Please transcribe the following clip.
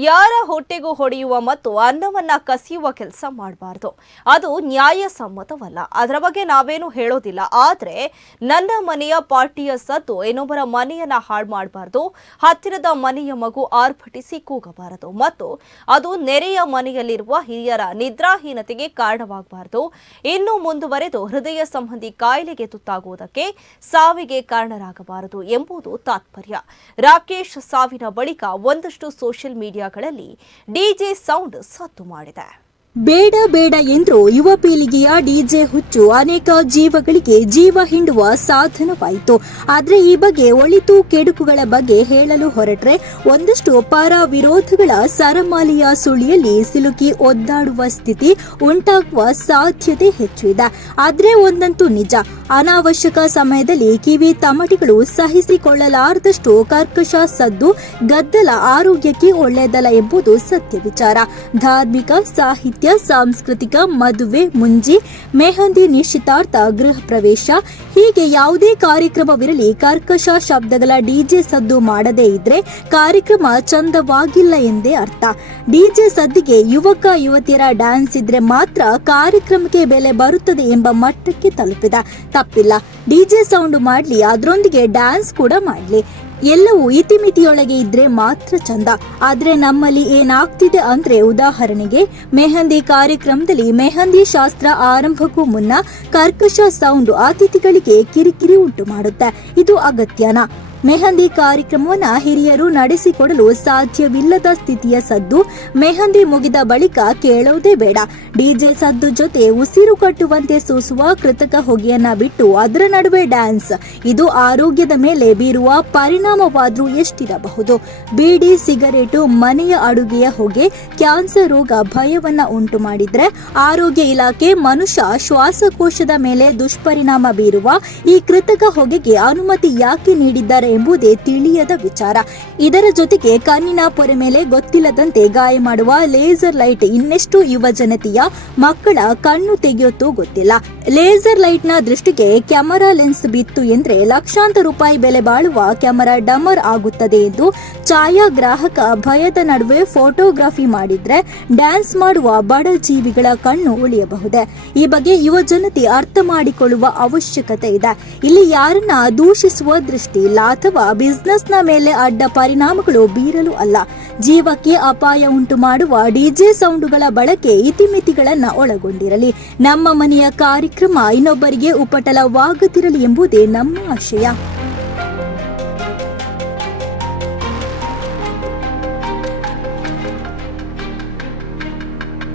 ಯಾರ ಹೊಟ್ಟೆಗೂ ಹೊಡೆಯುವ ಮತ್ತು ಅನ್ನವನ್ನ ಕಸಿಯುವ ಕೆಲಸ ಮಾಡಬಾರ್ದು. ಅದು ನ್ಯಾಯಸಮ್ಮತವಲ್ಲ. ಅದರ ಬಗ್ಗೆ ನಾವೇನು ಹೇಳೋದಿಲ್ಲ. ಆದ್ರೆ ನನ್ನ ಮನೆಯ ಪಾರ್ಟಿಯ ಸದ್ದು ಇನ್ನೊಬ್ಬರ ಮನೆಯನ್ನ ಹಾಳು ಮಾಡಬಾರ್ದು. ಹತ್ತಿರದ ಮನೆಯ ಮಗು ಆರ್ಭಟಿಸಿ ಕೂಗಬಾರದು. ಮತ್ತು ಅದು ನೆರೆಯ ಮನೆಯಲ್ಲಿರುವ ಹಿರಿಯರ ನಿದ್ರಾಹೀನತೆಗೆ ಕಾರಣವಾಗಬಾರದು. ಇನ್ನು ಮುಂದುವರೆದು ಹೃದಯ ಸಂಬಂಧಿ ಕಾಯಿಲೆಗೆ ತುತ್ತಾಗುವುದಕ್ಕೆ ಸಾವಿಗೆ ಕಾರಣರಾಗಬಾರದು ಎಂಬುದು ತಾತ್ಪರ್ಯ. ರಾಕೇಶ್ ಸಾವಿನ ಬಳಿಕ ಒಂದಷ್ಟು ಸೋಷಿಯಲ್ ಮೀಡಿಯಾಗಳಲ್ಲಿ ಡಿಜೆ ಸೌಂಡ್ ಸದ್ದು ಮಾಡಿದೆ. ಬೇಡ ಬೇಡ ಎಂದು ಯುವ ಪೀಳಿಗೆಯ ಡಿಜೆ ಹುಚ್ಚು ಅನೇಕ ಜೀವಗಳಿಗೆ ಜೀವ ಹಿಂಡುವ ಸಾಧನವಾಯಿತು. ಆದರೆ ಈ ಬಗ್ಗೆ ಒಳಿತು ಕೆಡುಕುಗಳ ಬಗ್ಗೆ ಹೇಳಲು ಹೊರಟ್ರೆ ಒಂದಷ್ಟು ಪರ ವಿರೋಧಗಳ ಸರಮಾಲೆಯ ಸುಳಿಯಲ್ಲಿ ಸಿಲುಕಿ ಒದ್ದಾಡುವ ಸ್ಥಿತಿ ಉಂಟಾಗುವ ಸಾಧ್ಯತೆ ಹೆಚ್ಚು ಇದೆ. ಆದರೆ ಒಂದಂತೂ ನಿಜ, ಅನಾವಶ್ಯಕ ಸಮಯದಲ್ಲಿ ಕಿವಿ ತಮಟಿಗಳು ಸಹಿಸಿಕೊಳ್ಳಲಾರದಷ್ಟು ಕರ್ಕಶ ಸದ್ದು ಗದ್ದಲ ಆರೋಗ್ಯಕ್ಕೆ ಒಳ್ಳೆಯದಲ್ಲ ಎಂಬುದು ಸತ್ಯ ವಿಚಾರ. ಧಾರ್ಮಿಕ, ಸಾಹಿತ್ಯ ಸಾಂಸ್ಕೃತಿಕ, ಮದುವೆ, ಮುಂಜಿ, ಮೆಹಂದಿ, ನಿಶ್ಚಿತಾರ್ಥ, ಗೃಹ ಪ್ರವೇಶ, ಹೀಗೆ ಯಾವುದೇ ಕಾರ್ಯಕ್ರಮವಿರಲಿ, ಕರ್ಕಶ ಶಬ್ದಗಳ ಡಿಜೆ ಸದ್ದು ಮಾಡದೇ ಇದ್ರೆ ಕಾರ್ಯಕ್ರಮ ಚಂದವಾಗಿಲ್ಲ ಎಂದೇ ಅರ್ಥ. ಡಿಜೆ ಸದ್ದಿಗೆ ಯುವಕ, ಯುವತಿಯರ ಡ್ಯಾನ್ಸ್ ಇದ್ರೆ ಮಾತ್ರ ಕಾರ್ಯಕ್ರಮಕ್ಕೆ ಬೆಲೆ ಬರುತ್ತದೆ ಎಂಬ ಮಟ್ಟಕ್ಕೆ ತಲುಪಿದ. ತಪ್ಪಿಲ್ಲ. ಡಿಜೆ ಸೌಂಡ್ ಮಾಡ್ಲಿ, ಅದರೊಂದಿಗೆ ಡ್ಯಾನ್ಸ್ ಕೂಡ ಮಾಡ್ಲಿ. ಎಲ್ಲವೂ ಇತಿಮಿತಿಯೊಳಗೆ ಇದ್ರೆ ಮಾತ್ರ ಚಂದ. ಆದ್ರೆ ನಮ್ಮಲ್ಲಿ ಏನಾಗ್ತಿದೆ ಅಂದ್ರೆ ಉದಾಹರಣೆಗೆ, ಮೆಹಂದಿ ಕಾರ್ಯಕ್ರಮದಲ್ಲಿ ಮೆಹಂದಿ ಶಾಸ್ತ್ರ ಆರಂಭಕ್ಕೂ ಮುನ್ನ ಕರ್ಕಶ ಸೌಂಡ್ ಅತಿಥಿಗಳಿಗೆ ಕಿರಿಕಿರಿ ಉಂಟು ಮಾಡುತ್ತೆ. ಇದು ಅಗತ್ಯನಾ? ಮೆಹಂದಿ ಕಾರ್ಯಕ್ರಮವನ್ನು ಹಿರಿಯರು ನಡೆಸಿಕೊಡಲು ಸಾಧ್ಯವಿಲ್ಲದ ಸ್ಥಿತಿಯ ಸದ್ದು ಮೆಹಂದಿ ಮುಗಿದ ಬಳಿಕ ಕೇಳೋದೇ ಬೇಡ. ಡಿಜೆ ಸದ್ದು ಜೊತೆ ಉಸಿರು ಕಟ್ಟುವಂತೆ ಸೂಸುವ ಕೃತಕ ಹೊಗೆಯನ್ನ ಬಿಟ್ಟು ಅದರ ನಡುವೆ ಡ್ಯಾನ್ಸ್. ಇದು ಆರೋಗ್ಯದ ಮೇಲೆ ಬೀರುವ ಪರಿಣಾಮವಾದ್ರೂ ಎಷ್ಟಿರಬಹುದು. ಬೀಡಿ, ಸಿಗರೇಟು, ಮನೆಯ ಅಡುಗೆಯ ಹೊಗೆ, ಕ್ಯಾನ್ಸರ್ ರೋಗ ಭಯವನ್ನ ಉಂಟು ಮಾಡಿದ್ರೆ ಆರೋಗ್ಯ ಇಲಾಖೆ ಮನುಷ್ಯ ಶ್ವಾಸಕೋಶದ ಮೇಲೆ ದುಷ್ಪರಿಣಾಮ ಬೀರುವ ಈ ಕೃತಕ ಹೊಗೆಗೆ ಅನುಮತಿ ಯಾಕೆ ನೀಡಿದ್ದಾರೆ ಎಂಬುದೇ ತಿಳಿಯದ ವಿಚಾರ. ಇದರ ಜೊತೆಗೆ ಕಣ್ಣಿನ ಪೊರೆ ಮೇಲೆ ಗೊತ್ತಿಲ್ಲದಂತೆ ಗಾಯ ಮಾಡುವ ಲೇಸರ್ ಲೈಟ್ ಇನ್ನೆಷ್ಟು ಯುವ ಜನತೆಯ ಮಕ್ಕಳ ಕಣ್ಣು ತೆಗೆಯುತ್ತೋ ಗೊತ್ತಿಲ್ಲ. ಲೇಸರ್ ಲೈಟ್ನ ದೃಷ್ಟಿಗೆ ಕ್ಯಾಮರಾ ಲೆನ್ಸ್ ಬಿತ್ತು ಎಂದ್ರೆ ಲಕ್ಷಾಂತರ ರೂಪಾಯಿ ಬೆಲೆ ಬಾಳುವ ಕ್ಯಾಮರಾ ಡಮರ್ ಆಗುತ್ತದೆ ಎಂದು ಛಾಯಾಗ್ರಾಹಕ ಭಯದ ನಡುವೆ ಫೋಟೋಗ್ರಫಿ ಮಾಡಿದ್ರೆ ಡ್ಯಾನ್ಸ್ ಮಾಡುವ ಬಡ ಜೀವಿಗಳ ಕಣ್ಣು ಉಳಿಯಬಹುದೇ? ಈ ಬಗ್ಗೆ ಯುವ ಜನತೆ ಅರ್ಥ ಮಾಡಿಕೊಳ್ಳುವ ಅವಶ್ಯಕತೆ ಇದೆ. ಇಲ್ಲಿ ಯಾರನ್ನ ದೂಷಿಸುವ ದೃಷ್ಟಿ ಇಲ್ಲ. ಅಥವಾ ಬಿಸ್ನೆಸ್ನ ಮೇಲೆ ಅಡ್ಡ ಪರಿಣಾಮಗಳು ಬೀರಲು ಅಲ್ಲ. ಜೀವಕ್ಕೆ ಅಪಾಯ ಉಂಟು ಮಾಡುವ ಡಿಜೆ ಸೌಂಡುಗಳ ಬಳಕೆ ಇತಿಮಿತಿಗಳನ್ನ ಒಳಗೊಂಡಿರಲಿ. ನಮ್ಮ ಮನೆಯ ಕಾರ್ಯಕ್ರಮ ಇನ್ನೊಬ್ಬರಿಗೆ ಉಪಟಲವಾಗುತ್ತಿರಲಿ ಎಂಬುದೇ ನಮ್ಮ ಆಶಯ.